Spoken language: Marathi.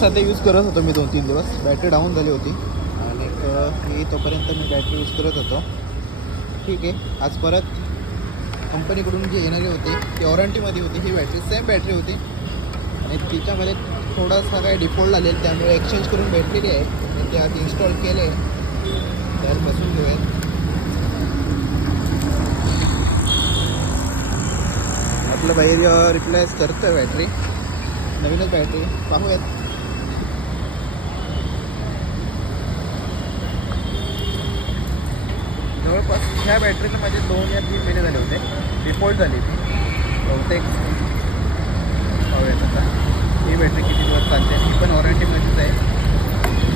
सध्या यूज करत होतो मी 2-3 दिवस. बॅटरी डाऊन झाली होती आणि ही तोपर्यंत मी बॅटरी यूज करत होतो. ठीक आहे. आज परत कंपनीकडून जे येणारे होते ते वॉरंटीमध्ये होती. ही बॅटरी सेम बॅटरी होती आणि तिच्यामध्ये थोडासा काय डिफॉल्ट आलेला, त्यामुळे एक्सचेंज करून भेटलेली आहे. आणि ते आज इन्स्टॉल केलं आहे. त्यावर बसून घेऊयात. आपलं बाहेर रिप्लेस करतो आहे बॅटरी, नवीनच बॅटरी. पाहूयात. जवळपास ह्या बॅटरीला माझे 2 या 3 महिने झाले होते. डिफॉल्ट झाली ती बहुतेक. पाहूयात आता ही बॅटरी किती दिवस चालते. ही पण वॉरंटीमध्येच आहे.